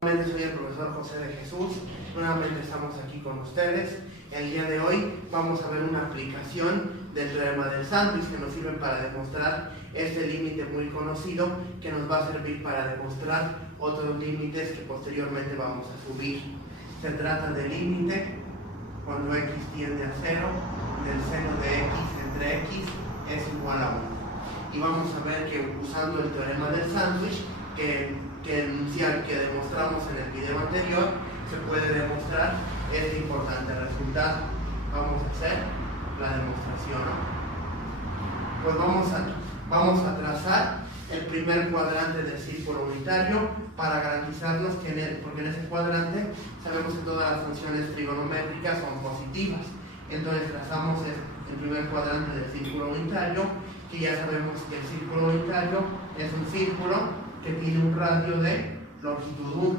Soy el profesor José de Jesús, nuevamente estamos aquí con ustedes. El día de hoy vamos a ver una aplicación del teorema del sándwich que nos sirve para demostrar este límite muy conocido que nos va a servir para demostrar otros límites que posteriormente vamos a subir. Se trata del límite cuando x tiende a 0 del seno de x entre x es igual a 1. Y vamos a ver que usando el teorema del sándwich que demostramos en el video anterior, se puede demostrar este importante resultado. Vamos a hacer la demostración, ¿no? Pues vamos a trazar el primer cuadrante del círculo unitario para garantizarnos que porque en ese cuadrante sabemos que todas las funciones trigonométricas son positivas. Entonces trazamos el primer cuadrante del círculo unitario, que ya sabemos que el círculo unitario es un círculo que tiene un radio de longitud 1.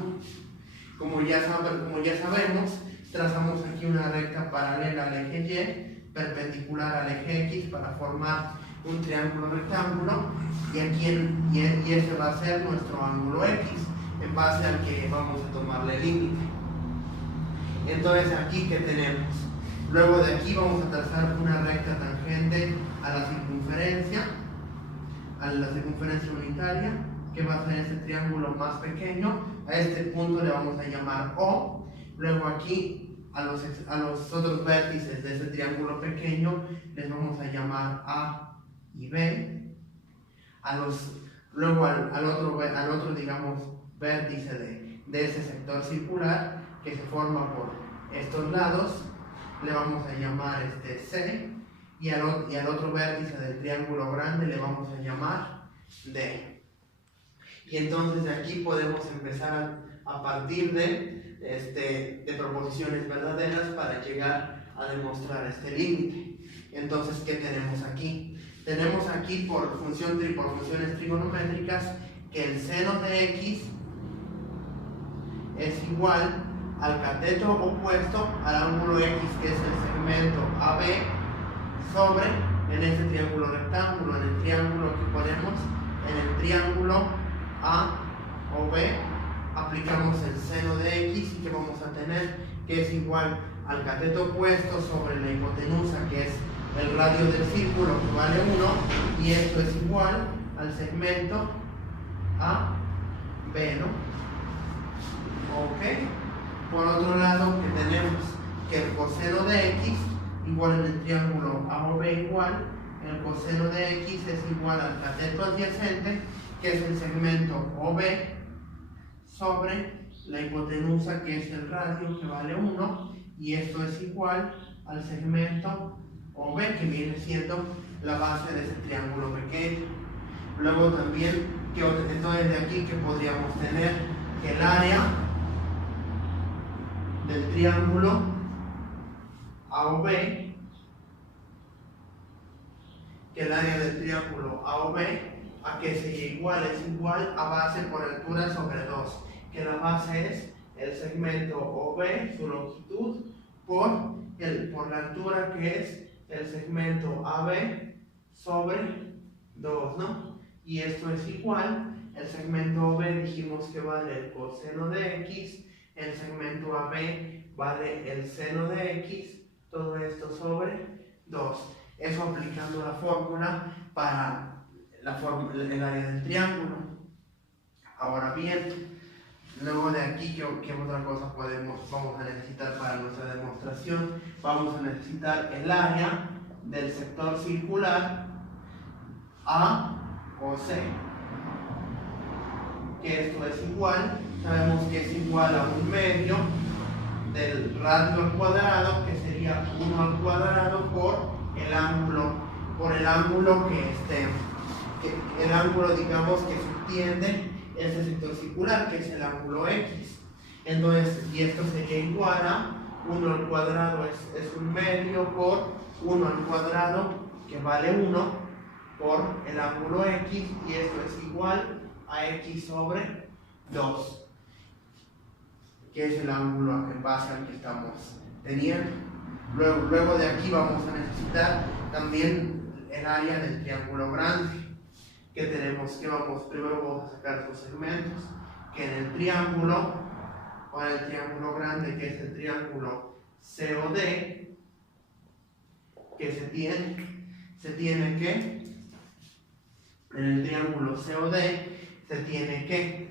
Como ya sabemos, trazamos aquí una recta paralela al eje Y, perpendicular al eje X para formar un triángulo rectángulo, y este va a ser nuestro ángulo X, en base al que vamos a tomarle límite. Entonces aquí, ¿qué tenemos? Luego de aquí vamos a trazar una recta tangente a la circunferencia unitaria, que va a ser este triángulo más pequeño. A este punto le vamos a llamar O. Luego aquí a los otros vértices de este triángulo pequeño les vamos a llamar A y B. Luego al otro digamos vértice de ese sector circular que se forma por estos lados le vamos a llamar C, y al otro vértice del triángulo grande le vamos a llamar D. Y entonces de aquí podemos empezar a partir de proposiciones verdaderas para llegar a demostrar este límite. Entonces, ¿qué tenemos aquí? Tenemos aquí por funciones trigonométricas que el seno de x es igual al cateto opuesto al ángulo x, que es el segmento AB, sobre, en este triángulo rectángulo, en el triángulo que ponemos, en el triángulo A o B, aplicamos el seno de x, y que vamos a tener que es igual al cateto opuesto sobre la hipotenusa, que es el radio del círculo, que vale 1, y esto es igual al segmento A, B, ¿no? Ok. Por otro lado, que tenemos que el coseno de x, igual en el triángulo A o B igual, el coseno de x es igual al cateto adyacente, que es el segmento OB, sobre la hipotenusa, que es el radio, que vale 1, y esto es igual al segmento OB, que viene siendo la base de ese triángulo pequeño. Luego también, entonces de aquí que podríamos tener que el área del triángulo AOB, ¿a qué sería igual? Es igual a base por altura sobre 2, que la base es el segmento OB, su longitud, por la altura, que es el segmento AB sobre 2, ¿no? Y esto es igual, el segmento OB dijimos que vale el coseno de x, el segmento AB vale el seno de x, todo esto sobre 2. Eso aplicando la fórmula para el área del triángulo. Ahora bien, luego de aquí, ¿qué otra cosa vamos a necesitar para nuestra demostración? Vamos a necesitar el área del sector circular A o C, que esto es igual, sabemos que es igual a 1/2 del radio al cuadrado, que sería 1 al cuadrado por el ángulo el ángulo digamos que subtiende este sector circular, que es el ángulo X. Entonces, y esto sería igual a 1 al cuadrado es 1/2 por 1 al cuadrado, que vale 1, por el ángulo X, y esto es igual a X sobre 2, que es el ángulo en base al que estamos teniendo. Luego de aquí vamos a necesitar también el área del triángulo grande, que tenemos que primero vamos a sacar sus segmentos, que en el triángulo, para el triángulo grande, que es el triángulo COD, que se tiene que, en el triángulo COD, se tiene que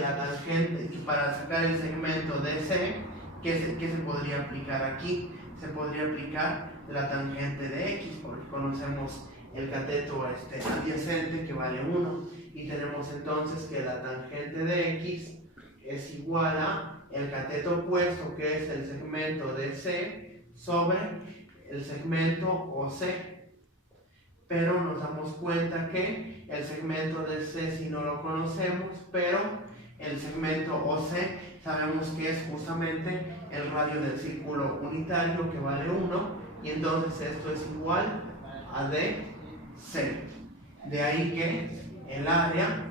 la tangente, para sacar el segmento DC, ¿qué se podría aplicar aquí? Se podría aplicar la tangente de X, porque conocemos el cateto adyacente que vale 1, y tenemos entonces que la tangente de X es igual a el cateto opuesto, que es el segmento DC, sobre el segmento OC. Pero nos damos cuenta que el segmento DC si no lo conocemos, pero el segmento OC sabemos que es justamente el radio del círculo unitario, que vale 1, y entonces esto es igual a DC. De ahí que el área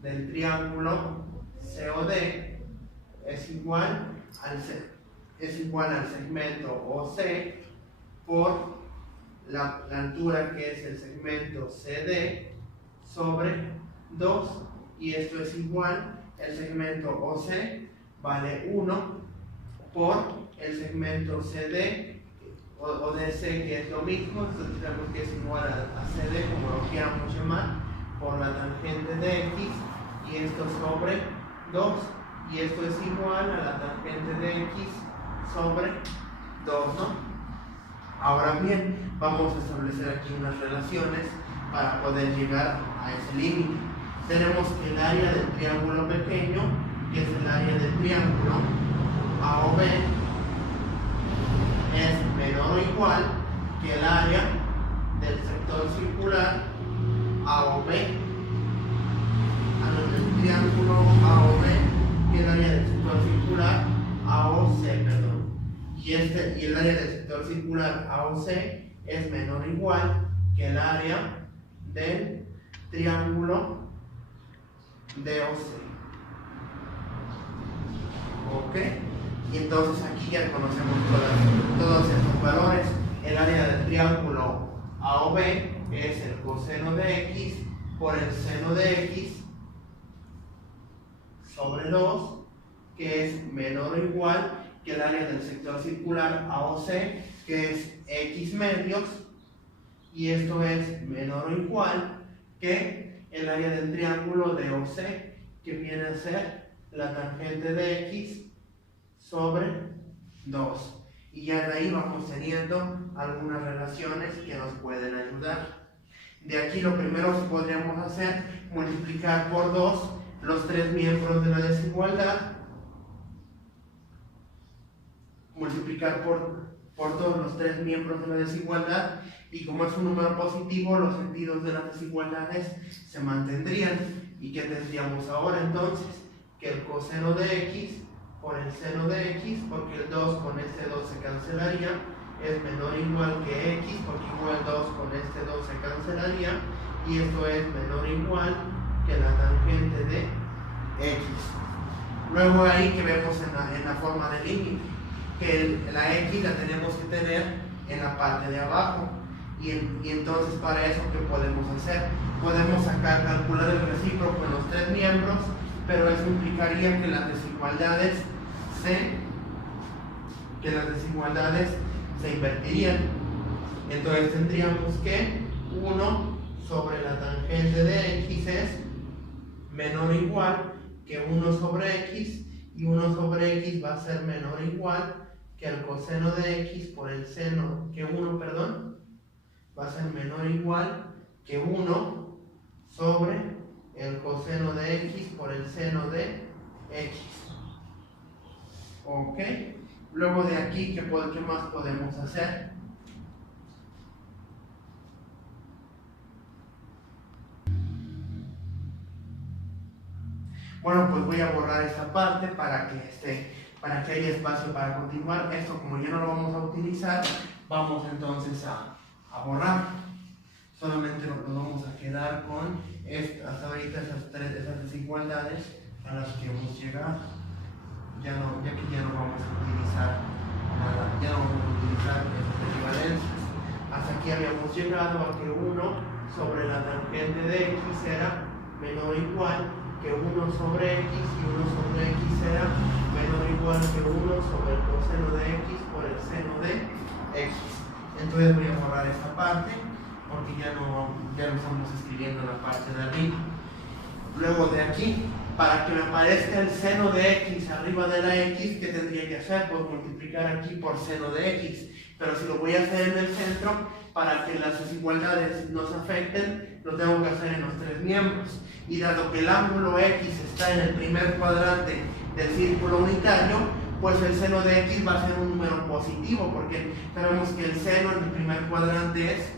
del triángulo COD es igual al segmento OC por la altura, que es el segmento CD, sobre 2, y esto es igual, el segmento OC vale 1 por el segmento CD o DC, que es lo mismo, entonces tenemos que es igual a CD, como lo quieramos llamar, por la tangente de X, y esto sobre 2, y esto es igual a la tangente de X sobre 2, ¿no? Ahora bien, vamos a establecer aquí unas relaciones para poder llegar a ese límite. Tenemos que el área del triángulo pequeño, que es el área del triángulo AOB, es menor o igual que el área del sector circular AOB. El triángulo AOB, que es el área del sector circular AOC, perdón. Y el área del sector circular AOC es menor o igual que el área del triángulo DOC. ¿Ok? Y entonces aquí ya conocemos todos estos valores. El área del triángulo AOB es el coseno de X por el seno de X sobre 2, que es menor o igual que el área del sector circular AOC, que es X medios, y esto es menor o igual que el área del triángulo DOC, que viene a ser la tangente de X sobre 2. Y ya de ahí vamos teniendo algunas relaciones que nos pueden ayudar. De aquí lo primero que podríamos hacer, multiplicar por 2 los 3 miembros de la desigualdad, multiplicar por todos los 3 miembros de la desigualdad, y como es un número positivo, los sentidos de las desigualdades se mantendrían. ¿Y qué tendríamos ahora entonces? Que el coseno de X por el seno de X, porque el 2 con este 2 se cancelaría, es menor o igual que X, porque igual 2 con este 2 se cancelaría, y esto es menor o igual que la tangente de X. Luego ahí que vemos en la forma de límite, que la X la tenemos que tener en la parte de abajo, y entonces para eso, ¿qué podemos hacer? Podemos calcular el recíproco en los 3 miembros, pero eso implicaría que las desigualdades se invertirían. Entonces tendríamos que 1 sobre la tangente de X es menor o igual que 1 sobre X, y 1 sobre X va a ser menor o igual que el coseno de X por el seno, va a ser menor o igual que 1 sobre el coseno de X por el seno de X. ¿Ok? Luego de aquí, ¿qué más podemos hacer? Bueno, pues voy a borrar esta parte para que haya espacio para continuar. Esto, como ya no lo vamos a utilizar, vamos entonces a borrar. Solamente nos vamos a quedar con hasta ahorita esas desigualdades a las que hemos llegado. Ya que ya no vamos a utilizar nada, ya no vamos a utilizar estas equivalencias. Hasta aquí habíamos llegado a que 1 sobre la tangente de x era menor o igual que 1 sobre x y 1 sobre x era menor o igual que 1 sobre el coseno de x por el seno de x. Entonces voy a borrar esta parte porque ya no estamos escribiendo la parte de arriba. Luego de aquí, para que me aparezca el seno de x arriba de la x, ¿qué tendría que hacer? Pues multiplicar aquí por seno de x. Pero si lo voy a hacer en el centro, para que las desigualdades no se afecten, lo tengo que hacer en los tres miembros. Y dado que el ángulo x está en el primer cuadrante del círculo unitario, pues el seno de x va a ser un número positivo, porque sabemos que el seno en el primer cuadrante es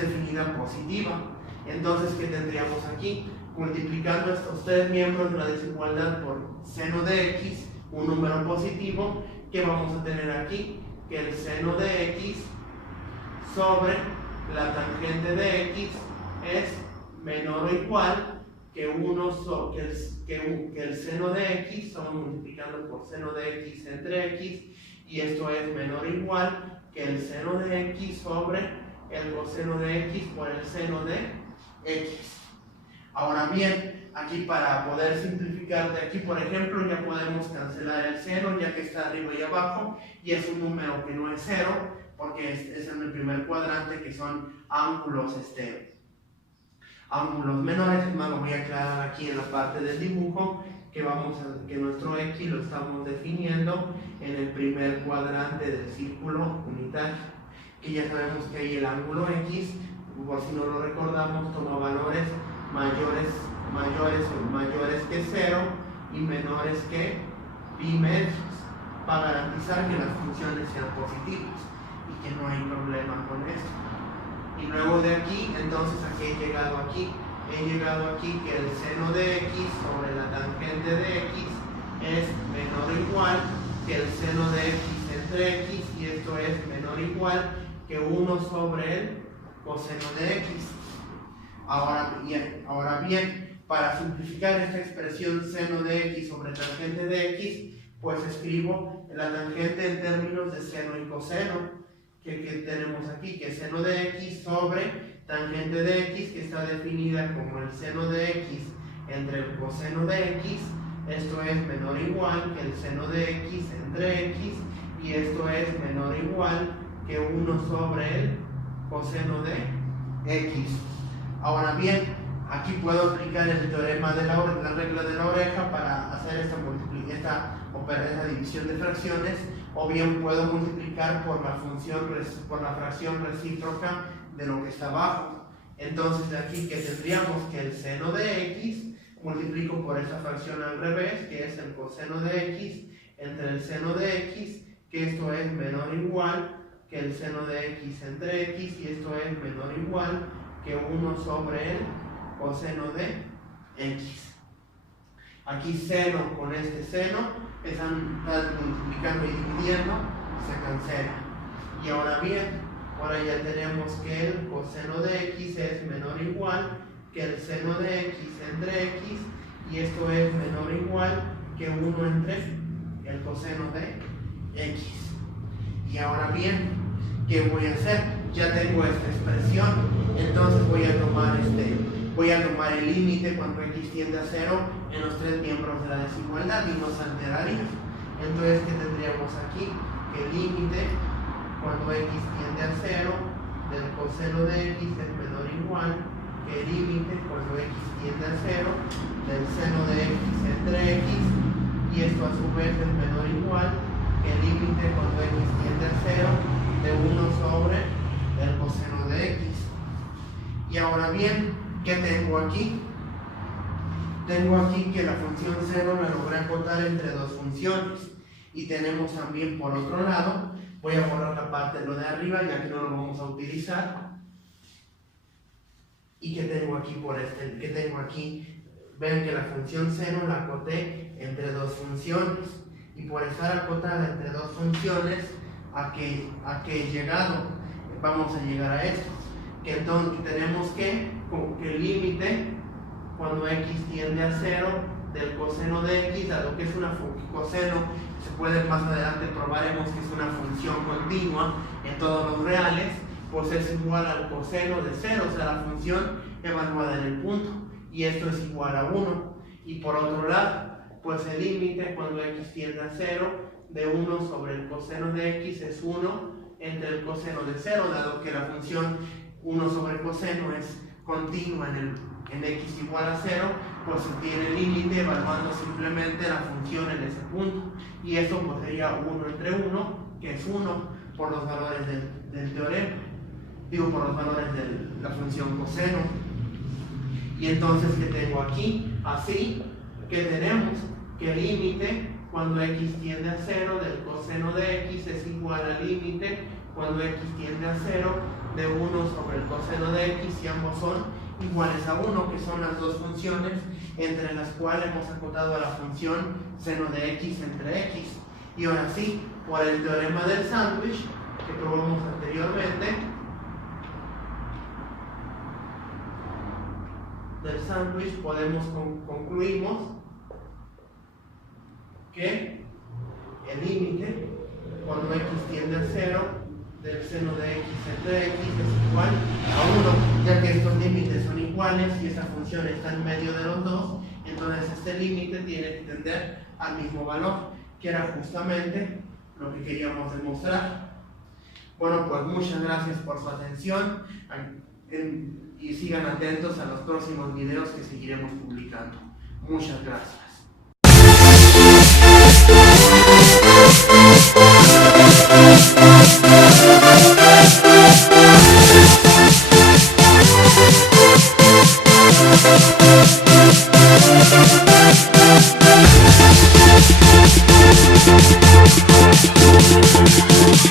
definida positiva. Entonces, ¿qué tendríamos aquí? Multiplicando estos tres miembros de la desigualdad por seno de x, un número positivo, que vamos a tener aquí, que el seno de x sobre la tangente de x es menor o igual que el seno de x, estamos multiplicando por seno de x entre x, y esto es menor o igual que el seno de x sobre el coseno de x por el seno de x. Ahora bien, aquí para poder simplificar de aquí, por ejemplo, ya podemos cancelar el seno, ya que está arriba y abajo, y es un número que no es cero, porque es en el primer cuadrante, que son ángulos menores. Es más, lo voy a aclarar aquí en la parte del dibujo, que nuestro x lo estamos definiendo en el primer cuadrante del círculo unitario, que ya sabemos que ahí el ángulo x, por si no lo recordamos, toma valores mayores que 0 y menores que pi medios, para garantizar que las funciones sean positivas y que no hay problema con esto. Y luego de aquí, entonces aquí he llegado aquí que el seno de x sobre la tangente de x es menor o igual que el seno de x entre x, y esto es menor o igual que 1 sobre el coseno de x. Ahora bien, para simplificar esta expresión seno de x sobre tangente de x, pues escribo la tangente en términos de seno y coseno, que tenemos aquí, que seno de x sobre tangente de x, que está definida como el seno de x entre el coseno de x, esto es menor o igual que el seno de x entre x, y esto es menor o igual que 1 sobre el coseno de x. Ahora bien, aquí puedo aplicar el teorema de la regla de la oreja para hacer esta división de fracciones, o bien puedo multiplicar por la fracción recíproca de lo que está abajo. Entonces de aquí que tendríamos que el seno de x multiplico por esta fracción al revés, que es el coseno de x entre el seno de x, que esto es menor o igual que el seno de x entre x, y esto es menor o igual que 1 sobre el coseno de x. Aquí seno con este seno están multiplicando y dividiendo, se cancela. Y ahora bien, ahora ya tenemos que el coseno de x es menor o igual que el seno de x entre x, y esto es menor o igual que 1 entre el coseno de x. Y ahora bien, ¿qué voy a hacer? Ya tengo esta expresión, entonces voy a tomar el límite cuando x tiende a 0 en los tres miembros de la desigualdad y no se alteraría. Entonces, ¿qué tendríamos aquí? Que el límite cuando x tiende a 0 del coseno de x es menor o igual que el límite cuando x tiende a 0 del seno de x entre x, y esto a su vez es menor o igual que el límite cuando x tiende a 0 de 1 sobre el coseno de x. Y ahora bien, ¿qué tengo aquí? Tengo aquí que la función 0 la logré acotar entre dos funciones, y tenemos también por otro lado, voy a borrar la parte de lo de arriba ya que no lo vamos a utilizar. ¿Y qué tengo aquí qué tengo aquí? Ven que la función 0 la acoté entre dos funciones, y por estar acotada entre dos funciones, ¿a qué he llegado? Vamos a llegar a esto, que entonces tenemos que el límite cuando x tiende a 0 del coseno de x, dado que es una coseno, se puede más adelante probaremos que es una función continua en todos los reales, pues es igual al coseno de 0, o sea, la función evaluada en el punto, y esto es igual a 1. Y por otro lado, pues el límite cuando x tiende a 0 de 1 sobre el coseno de x es 1 entre el coseno de 0, dado que la función 1 sobre coseno es continua en x igual a 0, pues se tiene el límite evaluando simplemente la función en ese punto, y esto pues sería 1 entre 1, que es 1 por los valores del teorema, por los valores de la función coseno. Y entonces, ¿qué tengo aquí? Así que tenemos que el límite cuando x tiende a 0 del coseno de x es igual al límite cuando x tiende a 0 de 1 sobre el coseno de x, y ambos son iguales a 1, que son las dos funciones entre las cuales hemos acotado a la función seno de x entre x. Y ahora sí, por el teorema del sándwich que probamos anteriormente, concluimos que el límite cuando x tiende a 0 del seno de x entre x es igual a 1, ya que estos límites son iguales y esa función está en medio de los dos, entonces este límite tiene que tender al mismo valor, que era justamente lo que queríamos demostrar. Bueno, pues muchas gracias por su atención y sigan atentos a los próximos videos que seguiremos publicando. Muchas gracias.